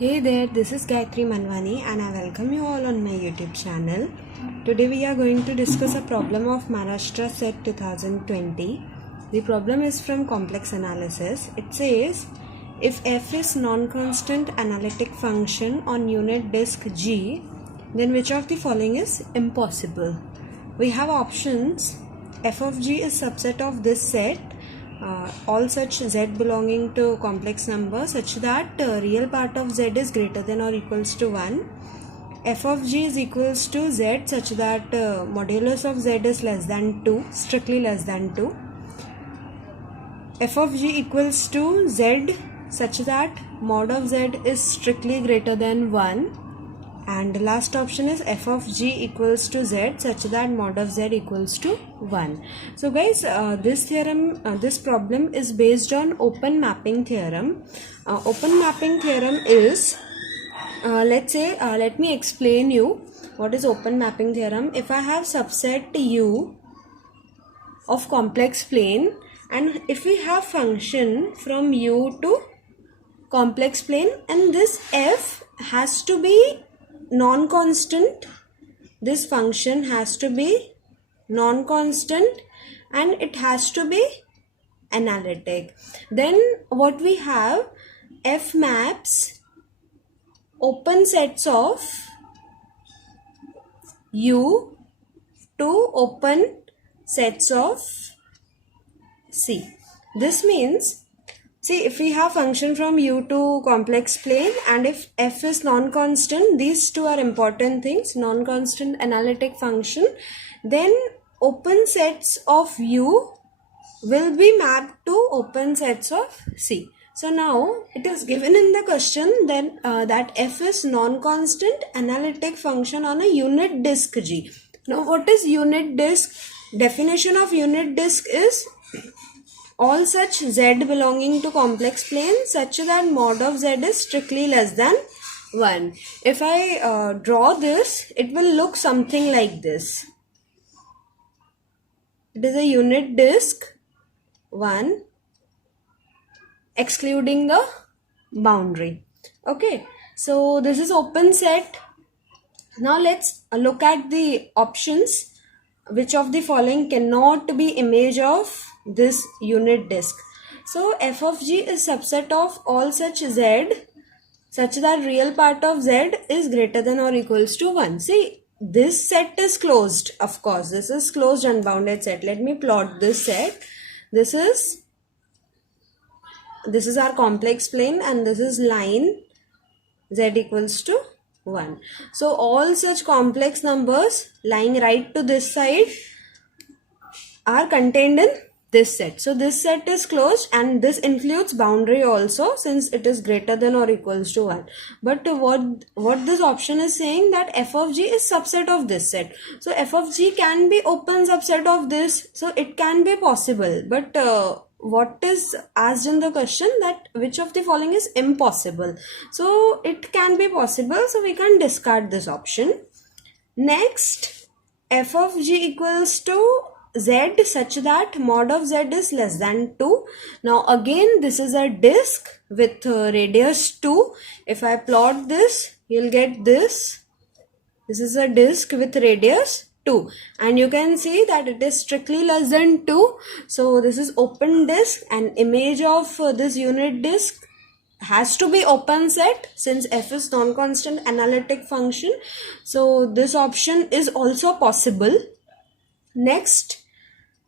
Hey there, this is Gayatri Manwani and I welcome you all on my YouTube channel. Today we are going to discuss a problem of Maharashtra Set 2020. The problem is from complex analysis. It says, if f is non-constant analytic function on unit disk G, then which of the following is impossible? We have options. F of G is subset of this set. All such z belonging to complex number such that real part of z is greater than or equals to 1. F of g is equals to z such that modulus of z is less than 2, strictly less than 2. F of g equals to z such that mod of z is strictly greater than 1. And the last option is f of g equals to z such that mod of z equals to 1. So guys, this problem is based on open mapping theorem. Open mapping theorem is, let me explain you what is open mapping theorem. If I have subset U of complex plane and if we have function from U to complex plane and this f has to be non-constant, this function has to be non-constant and it has to be analytic, then what we have, f maps open sets of U to open sets of C. This means, see, if we have function from U to complex plane and if f is non-constant, these two are important things, non-constant analytic function, then open sets of U will be mapped to open sets of C. So now it is given in the question then that f is non-constant analytic function on a unit disk G. Now what is unit disk? Definition of unit disk is all such z belonging to complex plane such that mod of z is strictly less than 1. If I draw this, it will look something like this. It is a unit disk 1 excluding the boundary. Okay, so this is open set. Now let's look at the options. Which of the following cannot be image of this unit disk? So f of g is subset of all such z such that real part of z is greater than or equals to 1. See, this set is closed. Of course, this is closed unbounded set. Let me plot this set. This is our complex plane and this is line z equals to 1. So all such complex numbers lying right to this side are contained in this set. So this set is closed and this includes boundary also since it is greater than or equals to 1. But what this option is saying, that f of g is subset of this set. So f of g can be open subset of this. So it can be possible. But what is asked in the question, that which of the following is impossible? So it can be possible. So we can discard this option. Next, f of g equals to z such that mod of z is less than 2. Now again this is a disk with radius 2. If I plot this, you'll get this. This is a disk with radius 2 and you can see that it is strictly less than 2. So this is open disk and image of this unit disk has to be open set since f is non-constant analytic function. So this option is also possible. Next,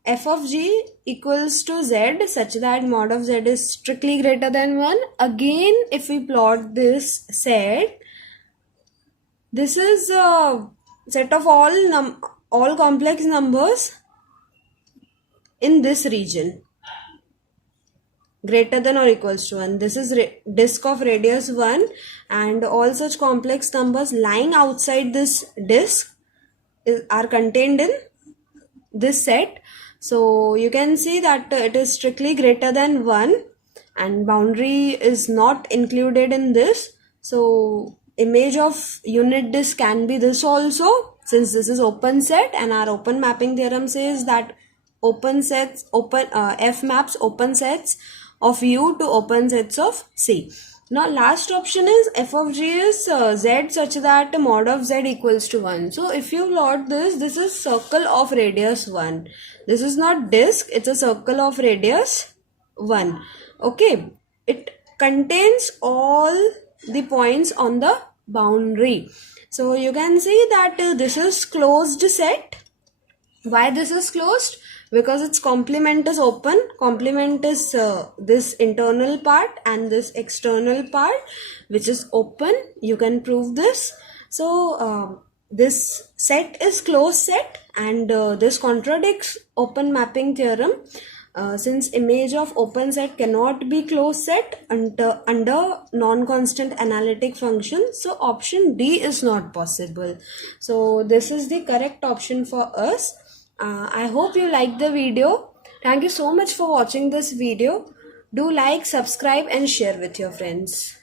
f of g equals to z such that mod of z is strictly greater than 1. Again, if we plot this set, this is a set of all complex numbers in this region greater than or equals to 1. This is disk of radius 1 and all such complex numbers lying outside this disk are contained in this set. So you can see that it is strictly greater than 1 and boundary is not included in this. So image of unit disk can be this also since this is open set and our open mapping theorem says that f maps open sets of U to open sets of C. Now last option is f of g is z such that mod of z equals to 1. So if you plot this, this is circle of radius 1. This is not disk, it's a circle of radius 1. Okay, it contains all the points on the boundary. So you can see that this is closed set. Why this is closed? Because its complement is open. Complement is this internal part and this external part which is open. You can prove this. So this set is closed set, and this contradicts open mapping theorem. Since image of open set cannot be closed set under non-constant analytic function, so option D is not possible. So this is the correct option for us. I hope you liked the video. Thank you so much for watching this video. Do like, subscribe and share with your friends.